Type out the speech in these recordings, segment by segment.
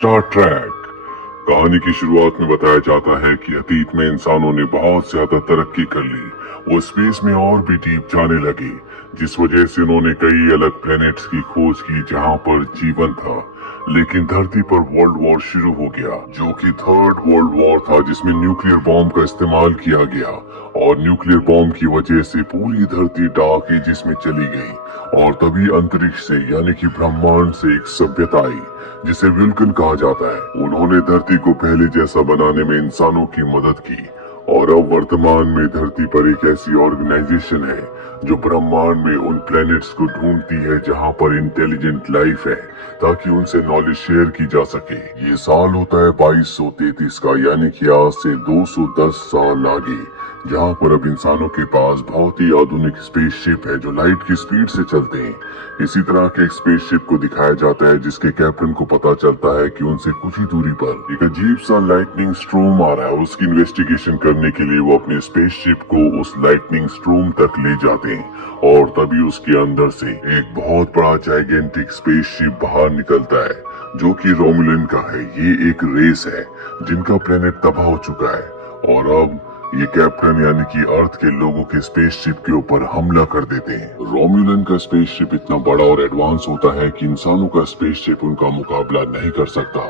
Star Trek कहानी की शुरुआत में बताया जाता है कि अतीत में इंसानों ने बहुत ज्यादा तरक्की कर ली। वो स्पेस में और भी डीप जाने लगे, जिस वजह से उन्होंने कई अलग प्लैनेट्स की खोज की जहां पर जीवन था। लेकिन धरती पर वर्ल्ड वॉर शुरू हो गया, जो कि थर्ड वर्ल्ड वॉर था, जिसमें न्यूक्लियर बॉम्ब का इस्तेमाल किया गया। और न्यूक्लियर बॉम्ब की वजह से पूरी धरती डार्क एजेस में चली गई। और तभी अंतरिक्ष से यानी कि ब्रह्मांड से एक सभ्यता आई जिसे विल्कन कहा जाता है। उन्होंने धरती को पहले जैसा बनाने में इंसानों की मदद की। और अब वर्तमान में धरती पर एक ऐसी ऑर्गेनाइजेशन है जो ब्रह्मांड में उन प्लैनेट्स को ढूंढती है जहां पर इंटेलिजेंट लाइफ है, ताकि उनसे नॉलेज शेयर की जा सके। ये साल होता है 2233 का, यानी कि आज से 210 साल आगे, जहाँ पर अब इंसानों के पास बहुत ही आधुनिक स्पेसशिप है जो लाइट की स्पीड से चलते हैं। इसी तरह के एक स्पेसशिप को दिखाया जाता है जिसके कैप्टन को पता चलता है कि उनसे कुछ ही दूरी पर एक अजीब सा लाइटनिंग स्ट्रोम आ रहा है। उसकी इन्वेस्टिगेशन करने के लिए वो अपने स्पेसशिप को उस लाइटनिंग स्ट्रोम तक ले जाते हैं। और तभी उसके अंदर से एक बहुत बड़ा जाइगेंटिक स्पेसशिप बाहर निकलता है, जो कि रोमुलन का है। ये एक रेस है जिनका प्लेनेट तबाह हो चुका है। और अब ये कैप्टन यानी कि अर्थ के लोगों के स्पेसशिप के ऊपर हमला कर देते हैं। रोमुलन का स्पेसशिप इतना बड़ा और एडवांस होता है कि इंसानों का स्पेसशिप उनका मुकाबला नहीं कर सकता।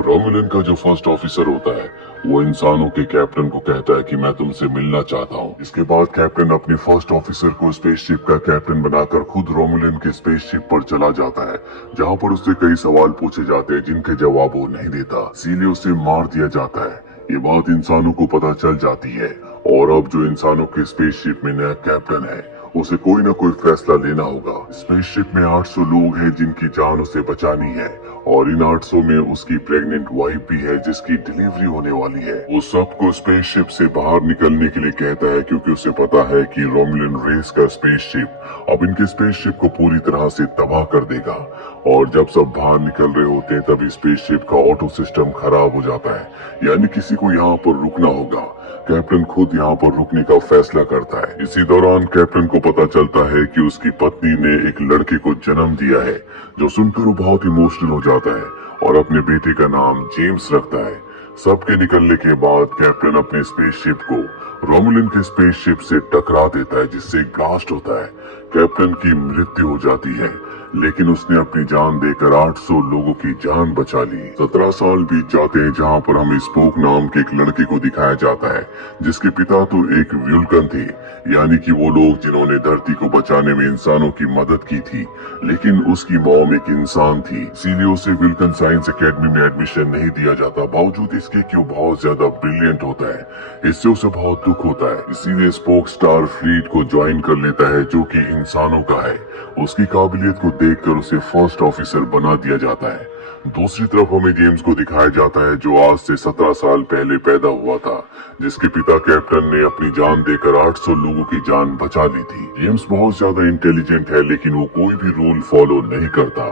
रोमुलन का जो फर्स्ट ऑफिसर होता है वो इंसानों के कैप्टन को कहता है कि मैं तुमसे मिलना चाहता हूँ। इसके बाद कैप्टन अपने फर्स्ट ऑफिसर को स्पेसशिप का कैप्टन बनाकर खुद रोमुलन के स्पेसशिप पर चला जाता है, जहाँ पर उससे कई सवाल पूछे जाते हैं जिनके जवाब वो नहीं देता। इसीलिए उसे मार दिया जाता है। ये बात इंसानों को पता चल जाती है। और अब जो इंसानों के स्पेसशिप में नया कैप्टन है उसे कोई ना कोई फैसला लेना होगा। स्पेसशिप में 800 लोग हैं जिनकी जान उसे बचानी है। और इन 800 में उसकी प्रेग्नेंट वाइफ भी है जिसकी डिलीवरी होने वाली है। वो सबको स्पेसशिप से बाहर निकलने के लिए कहता है, क्योंकि उसे पता है कि रोमुलन रेस का स्पेसशिप अब इनके स्पेसशिप को पूरी तरह से तबाह कर देगा। और जब सब बाहर निकल रहे होते हैं तभी स्पेसशिप का ऑटो सिस्टम खराब हो जाता है, यानी किसी को यहाँ पर रुकना होगा। कैप्टन खुद यहाँ पर रुकने का फैसला करता है। इसी दौरान कैप्टन को पता चलता है कि उसकी पत्नी ने एक लड़के को जन्म दिया है, जो सुनकर वो बहुत इमोशनल हो जाता है और अपने बेटे का नाम जेम्स रखता है। सबके निकलने के बाद कैप्टन अपने स्पेसशिप को रोमुलन के स्पेसशिप से टकरा देता है, जिससे एक ब्लास्ट होता है। कैप्टन की मृत्यु हो जाती है, लेकिन उसने अपनी जान देकर 800 लोगों की जान बचा ली। 17 साल बीत जाते हैं, जहाँ पर हमें स्पोक नाम के एक लड़के को दिखाया जाता है जिसके पिता तो एक विल्कन थे, यानी कि वो लोग जिन्होंने धरती को बचाने में इंसानों की मदद की थी। लेकिन उसकी मॉम एक इंसान थी, इसीलिए उसे विल्कन साइंस एकेडमी में एडमिशन नहीं दिया जाता, बावजूद इसके कि वो बहुत ज्यादा ब्रिलियंट होता है। इससे उसे बहुत दुख होता है, इसीलिए स्पोक स्टार फ्लीट को ज्वाइन कर लेता है, जो कि इंसानों का है। उसकी काबिलियत को देखकर उसे फर्स्ट ऑफिसर बना दिया जाता है। दूसरी तरफ हमें जेम्स को दिखाया जाता है, जो आज से 17 साल पहले पैदा हुआ था, जिसके पिता कैप्टन ने अपनी जान देकर 800 लोगों की जान बचा ली थी। जेम्स बहुत ज्यादा इंटेलिजेंट है, लेकिन वो कोई भी रूल फॉलो नहीं करता।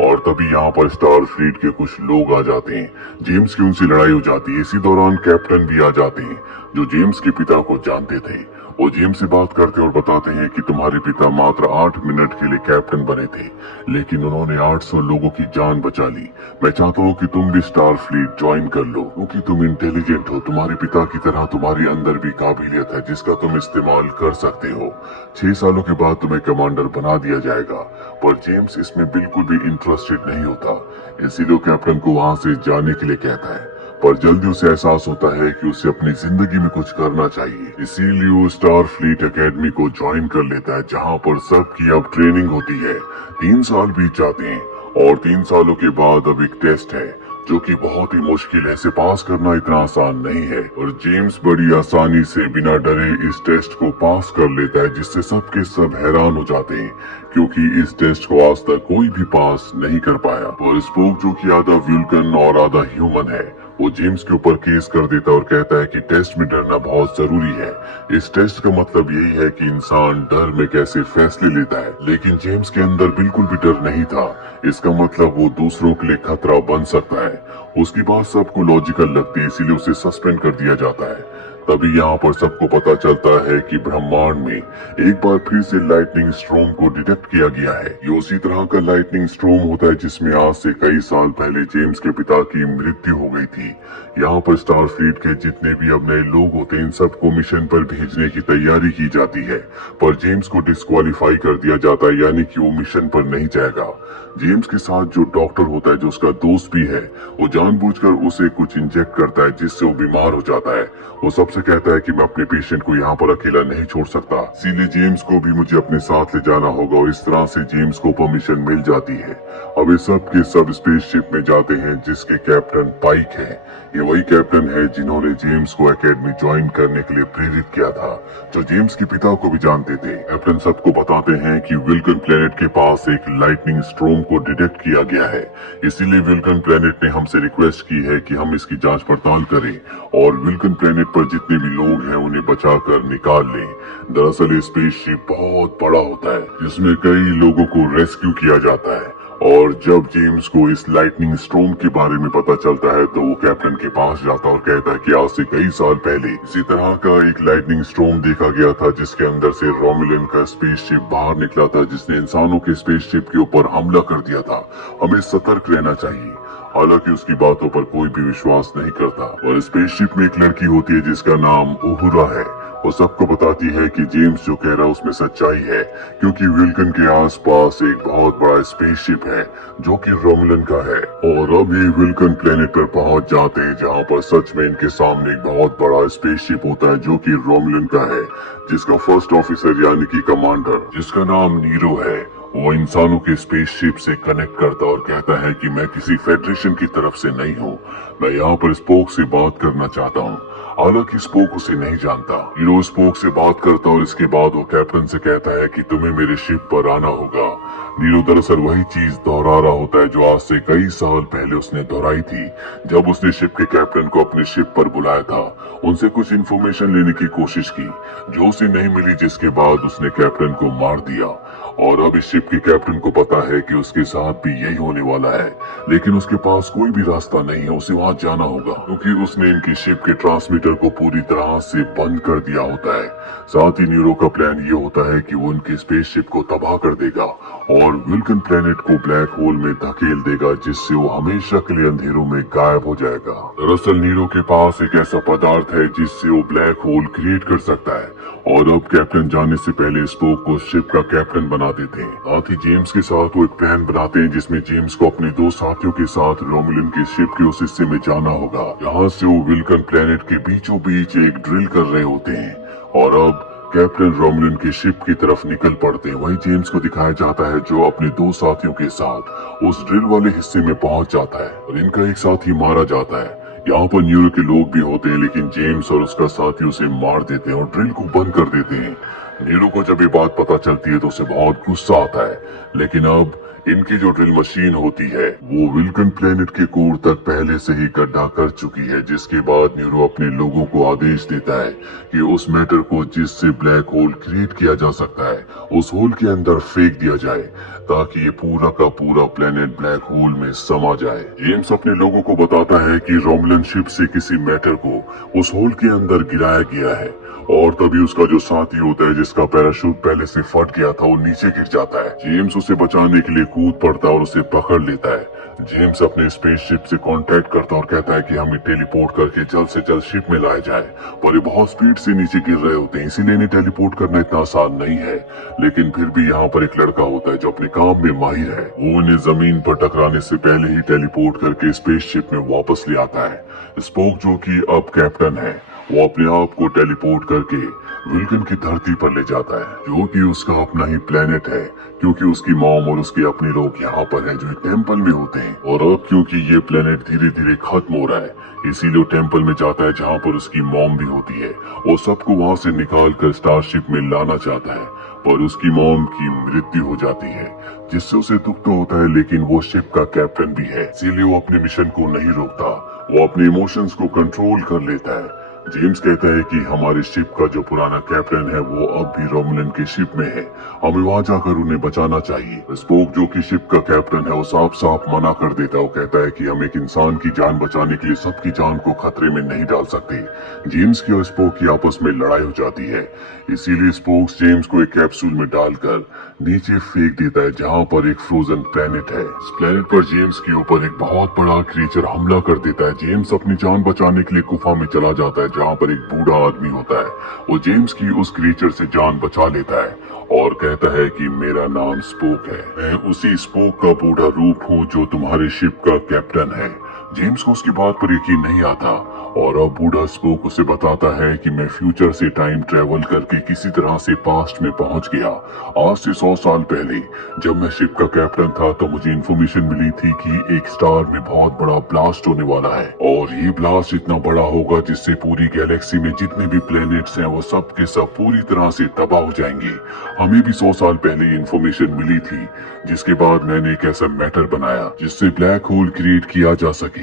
और तभी यहाँ पर स्टार फ्लीट के कुछ लोग आ जाते हैं। जेम्स की उनसे लड़ाई हो जाती है। इसी दौरान कैप्टन भी आ जाते हैं, जो जेम्स के पिता को जानते थे। वो जेम्स से बात करते और बताते हैं कि तुम्हारे पिता मात्र 8 मिनट के लिए कैप्टन बने थे, लेकिन उन्होंने 800 लोगों की जान बचा ली। मैं चाहता हूँ कि तुम भी स्टार फ्लीट ज्वाइन कर लो, क्योंकि तुम इंटेलिजेंट हो। तुम्हारे पिता की तरह तुम्हारे अंदर भी काबिलियत है जिसका तुम इस्तेमाल कर सकते हो। 6 सालों के बाद तुम्हें कमांडर बना दिया जाएगा। पर जेम्स इसमें बिल्कुल भी इंटरेस्टेड नहीं होता, इसीलिए कैप्टन को वहाँ से जाने के लिए कहता है। पर जल्दी उसे एहसास होता है कि उसे अपनी जिंदगी में कुछ करना चाहिए, इसीलिए वो स्टार फ्लीट एकेडमी को ज्वाइन कर लेता है, जहाँ पर सबकी अब ट्रेनिंग होती है। 3 साल बीत जाते हैं और 3 सालों के बाद अब एक टेस्ट है जो कि बहुत ही मुश्किल है। इसे पास करना इतना आसान नहीं है, और जेम्स बड़ी आसानी से बिना डरे इस टेस्ट को पास कर लेता है, जिससे सबके सब हैरान हो जाते हैं, क्योंकि इस टेस्ट को आज तक कोई भी पास नहीं कर पाया। और स्पोक, जो कि आधा विल्कन और आधा ह्यूमन है, वो जेम्स के ऊपर केस कर देता और कहता है कि टेस्ट में डरना बहुत जरूरी है। इस टेस्ट का मतलब यही है कि इंसान डर में कैसे फैसले लेता है। लेकिन जेम्स के अंदर बिल्कुल भी डर नहीं था। इसका मतलब वो दूसरों के लिए खतरा बन सकता है। उसकी बात सबको लॉजिकल लगती है, इसीलिए उसे सस्पेंड कर दिया जाता है। तभी यहाँ पर सबको पता चलता है कि ब्रह्मांड में एक बार फिर से लाइटनिंग स्ट्रोम को डिटेक्ट किया गया है। ये उसी तरह का लाइटनिंग स्ट्रोम होता है जिसमें आज से कई साल पहले जेम्स के पिता की मृत्यु हो गई थी। यहाँ पर स्टार फ्लीट के जितने भी अब नए लोग होते हैं इन सबको मिशन पर भेजने की तैयारी की जाती है, पर जेम्स को डिस्क्वालीफाई कर दिया जाता है, यानी कि वो मिशन पर नहीं जाएगा। जेम्स के साथ जो डॉक्टर होता है जो उसका दोस्त भी है, वो जानबूझकर उसे कुछ इंजेक्ट करता है जिससे वो बीमार हो जाता है। वो सबसे कहता है कि मैं अपने पेशेंट को यहाँ पर अकेला नहीं छोड़ सकता, इसीलिए जेम्स को भी मुझे अपने साथ ले जाना होगा, और इस तरह से जेम्स को परमिशन मिल जाती है। अब ये सब के सब स्पेसशिप में जाते हैं जिसके कैप्टन पाइक है। ये वही कैप्टन है जिन्होंने जेम्स को एकेडमी ज्वाइन करने के लिए प्रेरित किया था, जो जेम्स के पिता को भी जानते थे। कैप्टन सबको बताते हैं कि विल्कन प्लेनेट के पास एक लाइटनिंग स्ट्रोम को डिटेक्ट किया गया है, इसीलिए विल्कन प्लेनेट ने हमसे रिक्वेस्ट की है कि हम इसकी जांच पड़ताल करें और विल्कन प्लेनेट पर जितने भी लोग हैं उन्हें बचाकर निकाल लें। दरअसल ये स्पेसशिप बहुत बड़ा होता है जिसमें कई लोगों को रेस्क्यू किया जाता है, और जब जेम्स को इस लाइटनिंग स्ट्रोम के बारे में पता चलता है तो वो कैप्टन के पास जाता और कहता है कि आज से कई साल पहले इसी तरह का एक लाइटनिंग स्ट्रोम देखा गया था जिसके अंदर से रोमुलन का स्पेसशिप बाहर निकला था जिसने इंसानों के स्पेसशिप के ऊपर हमला कर दिया था। हमें सतर्क रहना चाहिए। हालांकि उसकी बातों पर कोई भी विश्वास नहीं करता, और स्पेसशिप में एक लड़की होती है जिसका नाम उहुरा है। वो सबको बताती है कि जेम्स जो कह रहा है उसमें सच्चाई है, क्योंकि विल्कन के आसपास एक बहुत बड़ा स्पेसशिप है जो कि रोमुलन का है। और अब ये विल्कन प्लेनेट पर पहुंच जाते हैं जहां पर सच में इनके सामने एक बहुत बड़ा स्पेसशिप होता है जो कि रोमुलन का है, जिसका फर्स्ट ऑफिसर यानी कि कमांडर जिसका नाम नीरो है, वो इंसानों के स्पेसशिप से कनेक्ट करता और कहता है कि मैं किसी फेडरेशन की तरफ से नहीं हूँ, मैं यहाँ पर स्पोक से बात करना चाहता हूँ। हालांकि स्पोक उसे नहीं जानता। हीरो स्पोक से बात करता और इसके बाद वो कैप्टन से कहता है कि तुम्हें मेरे शिप पर आना होगा। नीरो दरअसल वही चीज दोहरा रहा होता है जो आज से कई साल पहले उसने दोहराई थी जब उसने शिप के कैप्टन को अपने शिप पर बुलाया था, उनसे कुछ इन्फॉर्मेशन लेने की कोशिश की जो उसे नहीं मिली, जिसके बाद उसने कैप्टन को मार दिया। और अब इस शिप के कैप्टन को पता है कि उसके साथ भी यही होने वाला है, लेकिन उसके पास कोई भी रास्ता नहीं है, उसे वहां जाना होगा क्योंकि उसने इनकी शिप के ट्रांसमीटर को पूरी तरह से बंद कर दिया होता है। साथ ही नीरो का प्लान ये होता है कि वो उनके स्पेसशिप को तबाह कर देगा और विल्कन प्लेनेट को ब्लैक होल में धकेल देगा, जिससे वो हमेशा के लिए अंधेरों में गायब हो जाएगा। दरअसल नीरो के पास एक ऐसा पदार्थ है जिससे वो ब्लैक होल क्रिएट कर सकता है, और अब कैप्टन जाने से पहले स्पोक को शिप का कैप्टन बना देते हैं। साथ ही जेम्स के साथ वो एक प्लान बनाते हैं जिसमें जेम्स को अपने दो साथियों के साथ रोमुलन के शिप के उस हिस्से में जाना होगा जहाँ से वो विल्कन प्लेनेट के बीचों बीच एक ड्रिल कर रहे होते हैं, और अब कैप्टन रोमुलन के शिप की तरफ निकल पड़ते हैं। वही जेम्स को दिखाया जाता है जो अपने दो साथियों के साथ उस ड्रिल वाले हिस्से में पहुंच जाता है और इनका एक साथी मारा जाता है। यहाँ पर न्यूरो के लोग भी होते हैं, लेकिन जेम्स और उसका साथी उसे मार देते हैं और ड्रिल को बंद कर देते हैं। नीरो को जब ये बात पता चलती है तो उसे बहुत गुस्सा आता है, लेकिन अब इनकी जो ड्रिल मशीन होती है वो विल्कन प्लेनेट के कोर तक पहले से ही गड्ढा कर चुकी है, जिसके बाद न्यूरो अपने लोगों को आदेश देता है कि उस मैटर को जिससे ब्लैक होल क्रिएट किया जा सकता है उस होल के अंदर फेंक दिया जाए ताकि ये पूरा का पूरा प्लेनेट ब्लैक होल में समा जाए। जेम्स अपने लोगों को बताता है कि रोमुलन शिप से किसी मैटर को उस होल के अंदर गिराया गया है, और तभी उसका जो साथी होता है जिसका पैराशूट पहले से फट गया था वो नीचे गिर जाता है। जेम्स उसे बचाने के लिए कूद पड़ता है और उसे पकड़ लेता है। जेम्स अपने स्पेसशिप से कांटेक्ट करता और कहता है कि हमें टेलीपोर्ट करके जल्द से जल्द शिप में लाया जाए, पर ये बहुत स्पीड से नीचे गिर रहे होते हैं, इसीलिए इन्हें टेलीपोर्ट करना इतना आसान नहीं है। लेकिन फिर भी यहाँ पर एक लड़का होता है जो अपने काम में माहिर है, वो उन्हें जमीन पर टकराने से पहले ही टेलीपोर्ट करके स्पेसशिप में वापस ले आता है। स्पोक जो कि अब कैप्टन है, वो अपने आप को टेलीपोर्ट करके विल्कन की धरती पर ले जाता है, जो कि उसका अपना ही प्लेनेट है, क्योंकि उसकी मॉम और उसके अपने लोग यहाँ पर हैं जो एक टेम्पल में होते हैं। और अब क्योंकि ये प्लेनेट धीरे धीरे खत्म हो रहा है, इसीलिए वो टेम्पल में जाता है जहाँ पर उसकी मॉम भी होती है। वो सबको वहाँ से निकाल कर स्टारशिप में लाना चाहता है, पर उसकी मॉम की मृत्यु हो जाती है, जिससे उसे दुख तो होता है, लेकिन वो शिप का कैप्टन भी है, इसीलिए वो अपने मिशन को नहीं रोकता। वो अपने इमोशंस को कंट्रोल कर लेता है। जेम्स कहता है कि हमारे शिप का जो पुराना कैप्टन है वो अब भी रोमुलन के शिप में है, हमें वहां जाकर उन्हें बचाना चाहिए। स्पोक जो कि शिप का कैप्टन है वो साफ साफ मना कर देता है। वो कहता है कि हम एक इंसान की जान बचाने के लिए सबकी जान को खतरे में नहीं डाल सकते। जेम्स की और स्पोक की आपस में लड़ाई हो जाती है, इसीलिए स्पोक जेम्स को एक कैप्सूल में डालकर नीचे फेंक देता है जहाँ पर एक फ्रोजन प्लेनेट है। इस प्लेनेट पर जेम्स के ऊपर एक बहुत बड़ा क्रीचर हमला कर देता है। जेम्स अपनी जान बचाने के लिए गुफा में चला जाता है जहाँ पर एक बूढ़ा आदमी होता है। वो जेम्स की उस क्रीचर से जान बचा लेता है और कहता है कि मेरा नाम स्पोक है, मैं उसी स्पोक का बूढ़ा रूप हूँ जो तुम्हारे शिप का कैप्टन है। जेम्स को उसकी बात पर यकीन नहीं आता और अब बूढ़ा स्पोक उसे बताता है कि मैं फ्यूचर से टाइम ट्रेवल करके किसी तरह से पास्ट में पहुंच गया। आज से 100 साल पहले जब मैं शिप का कैप्टन था तो मुझे इन्फॉर्मेशन मिली थी कि एक स्टार में बहुत बड़ा ब्लास्ट होने वाला है और ये ब्लास्ट इतना बड़ा होगा जिससे पूरी गैलेक्सी में जितने भी प्लेनेट्स हैं वो सब के सब पूरी तरह से तबाह हो जाएंगे। हमें भी 100 साल पहले इन्फॉर्मेशन मिली थी, जिसके बाद मैंने एक ऐसा मैटर बनाया जिससे ब्लैक होल क्रिएट किया जा सके।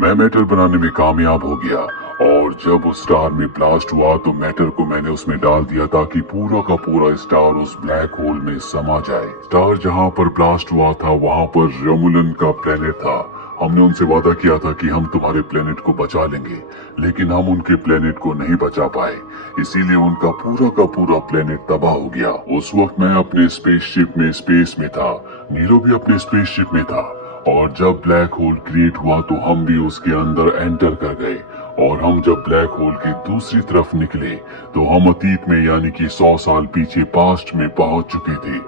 मैं मैटर बनाने में कामयाब हो गया और जब उस स्टार में ब्लास्ट हुआ तो मैटर को मैंने उसमें डाल दिया ताकि पूरा का पूरा स्टार उस ब्लैक होल में समा जाए। स्टार जहां पर ब्लास्ट हुआ था वहां पर रोमुलन का प्लेनेट था। हमने उनसे वादा किया था कि हम तुम्हारे प्लेनेट को बचा लेंगे, लेकिन हम उनके प्लेनेट को नहीं बचा पाए, इसीलिए उनका पूरा का पूरा प्लेनेट तबाह हो गया। उस वक्त मैं अपने स्पेसशिप में स्पेस में था, नीरो भी अपने स्पेसशिप में था और जब ब्लैक होल क्रिएट हुआ तो हम भी उसके अंदर एंटर कर गए और हम जब ब्लैक होल की दूसरी तरफ निकले तो हम अतीत में यानी कि 100 साल पीछे पास्ट में पहुंच चुके थे।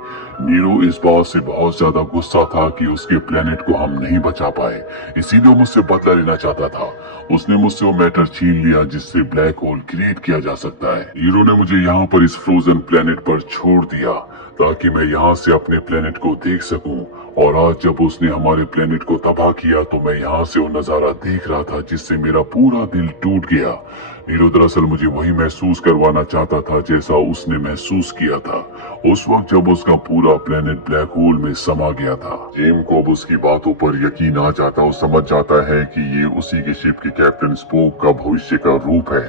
नीरो इस बात से बहुत ज्यादा गुस्सा था कि उसके प्लेनेट को हम नहीं बचा पाए, इसीलिए मुझसे बदला लेना चाहता था। उसने मुझसे वो मैटर छीन लिया जिससे ब्लैक होल क्रिएट किया जा सकता है। नीरो ने मुझे यहाँ पर इस फ्रोजन प्लेनेट पर छोड़ दिया ताकि मैं यहाँ से अपने प्लेनेट को देख सकूं और आज जब उसने हमारे प्लेनेट को तबाह किया तो मैं यहाँ से वो नजारा देख रहा था जिससे मेरा पूरा दिल टूट गया। नीरो दरअसल मुझे वही महसूस करवाना चाहता था जैसा उसने महसूस किया था उस वक्त जब उसका पूरा प्लेनेट ब्लैक होल में समा गया था। जेम को अब उसकी बातों पर यकीन आ जाता, वो समझ जाता है कि ये उसी के शिप के कैप्टन स्पोक का भविष्य का रूप है।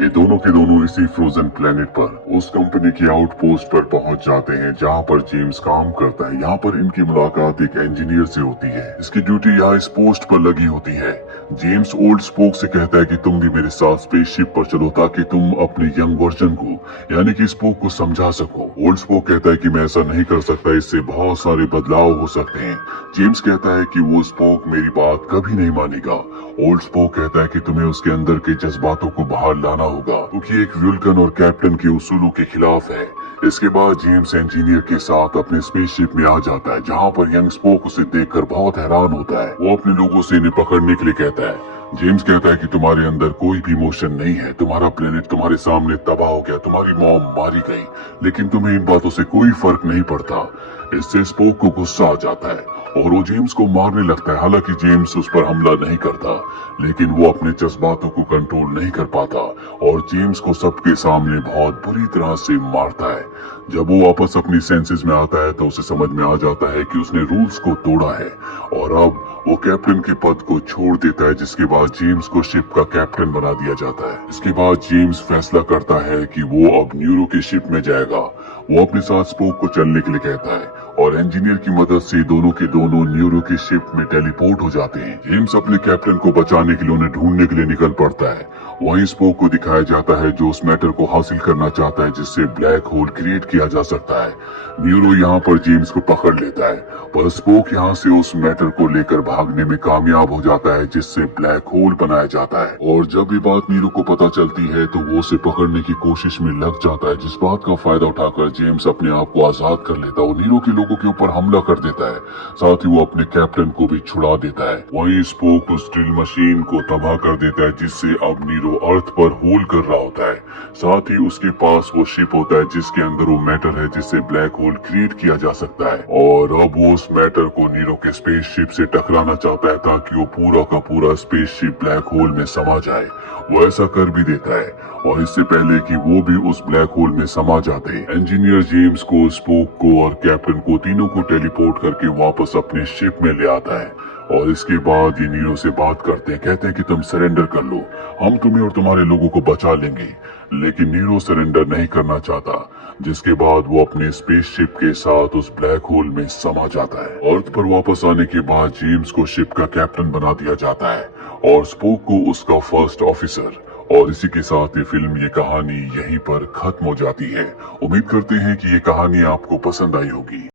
ये दोनों के दोनों इसी फ्रोजन प्लेनेट पर उस कंपनी के आउटपोस्ट पर पहुंच जाते हैं जहाँ पर जेम्स काम करता है। यहाँ पर इनकी मुलाकात एक इंजीनियर से होती है। इसकी ड्यूटी यहाँ इस पोस्ट पर लगी होती है। जेम्स ओल्ड स्पोक से कहता है कि तुम भी मेरे साथ स्पेसशिप पर चलो ताकि तुम अपने यंग वर्जन को यानी कि स्पोक को समझा सको। ओल्ड स्पोक कहता है कि मैं ऐसा नहीं कर सकता, इससे बहुत सारे बदलाव हो सकते हैं। जेम्स कहता है कि वो स्पोक मेरी बात कभी नहीं मानेगा। ओल्ड स्पोक कहता है कि तुम्हें उसके अंदर के जज्बातों को बाहर लाना होगा क्योंकि एक वुल्कन और कैप्टन के उसूलों के खिलाफ है। इसके बाद जेम्स इंजीनियर के साथ अपने स्पेसशिप में आ जाता है जहाँ पर यंग स्पोक उसे देखकर बहुत हैरान होता है। वो अपने लोगों से इन्हें पकड़ने के लिए कहता है। जेम्स कहता है कि तुम्हारे अंदर कोई भी इमोशन नहीं है, तुम्हारा प्लेनेट तुम्हारे सामने तबाह हो गया, तुम्हारी मॉम मारी गई, लेकिन तुम्हें इन बातों से कोई फर्क नहीं पड़ता। इससे स्पोक को गुस्सा आ जाता है और वो जेम्स को मारने लगता है। हालांकि जेम्स उस पर हमला नहीं करता, लेकिन वो अपने जज्बातों को कंट्रोल नहीं कर पाता और जेम्स को सबके सामने बहुत बुरी तरह से मारता है। जब वो वापस अपनी सेंसेस में आता है तो उसे समझ में आ जाता है कि उसने रूल्स को तोड़ा है और अब वो कैप्टन के पद को छोड़ देता है, जिसके बाद जेम्स को शिप का कैप्टन बना दिया जाता है। इसके बाद जेम्स फैसला करता है कि वो अब न्यूरो के शिप में जाएगा। वो अपने साथ स्पोक को चलने के लिए कहता है और इंजीनियर की मदद से दोनों के दोनों न्यूरो के शिप में टेलीपोर्ट हो जाते हैं। जेम्स अपने कैप्टन को बचाने के लिए उन्हें ढूंढने के लिए निकल पड़ता है। वहीं स्पोक को दिखाया जाता है जो उस मैटर को हासिल करना चाहता है जिससे ब्लैक होल क्रिएट किया जा सकता है। न्यूरो यहाँ पर जेम्स को पकड़ लेता है पर स्पोक यहाँ से उस मैटर को लेकर भागने में कामयाब हो जाता है जिससे ब्लैक होल बनाया जाता है। और जब ये बात न्यूरो को पता चलती है तो वो उसे पकड़ने की कोशिश में लग जाता है, जिस बात का फायदा उठाकर जेम्स अपने आप को आजाद कर लेता है और न्यूरो के लोगों के ऊपर हमला कर देता है। साथ ही वो अपने कैप्टन को भी छुड़ा देता है। वहीं स्पोक उस ड्रिल मशीन को तबाह कर देता है जिससे अब नीरो अर्थ पर होल कर रहा होता है। साथ ही उसके पास वो शिप होता है जिसके अंदर वो मैटर है जिससे ब्लैक होल क्रिएट किया जा सकता है और अब वो उस मैटर को नीरो के स्पेसशिप से टकराना चाहता है ताकि वो पूरा का पूरा स्पेसशिप ब्लैक होल में समा जाए। वो ऐसा कर भी देता है और इससे पहले कि वो भी उस ब्लैक होल में समा जाते इंजीनियर इंजीनियर जेम्स को, स्पोक को और कैप्टन को तीनों को टेलीपोर्ट करके वापस अपने शिप में ले आता है। और इसके बाद ये नीरो से बात करते हैं, कहते हैं कि तुम सरेंडर कर लो, हम तुम्हें और तुम्हारे लोगों को बचा लेंगे। लेकिन नीरो सरेंडर नहीं करना चाहता, जिसके बाद वो अपने स्पेसशिप के साथ उस ब्लैक होल में समा जाता है। अर्थ पर वापस आने के बाद जेम्स को शिप का कैप्टन बना दिया जाता है और स्पोक को उसका फर्स्ट ऑफिसर। और इसी के साथ ये फिल्म, ये कहानी यहीं पर खत्म हो जाती है। उम्मीद करते हैं कि ये कहानी आपको पसंद आई होगी।